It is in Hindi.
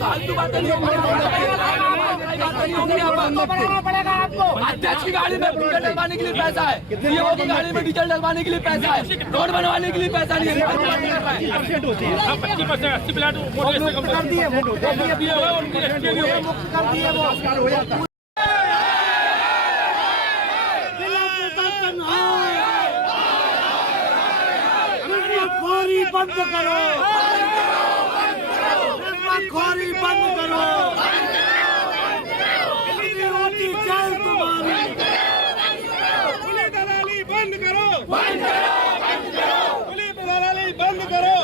फालतू बातें नहीं होंगी आपको। अध्यक्ष की गाड़ी में डीजल डलवाने के लिए पैसा है, सीओ की गाड़ी में डीजल डलवाने के लिए पैसा है, रोड बनवाने के लिए पैसा नहीं है। 80 प्लाट कर दिए बंद करो, खोरी बंद करो, रोटी जेल तुम्हारी, खुली दलाली बंद करो, खुली दलाली बंद करो।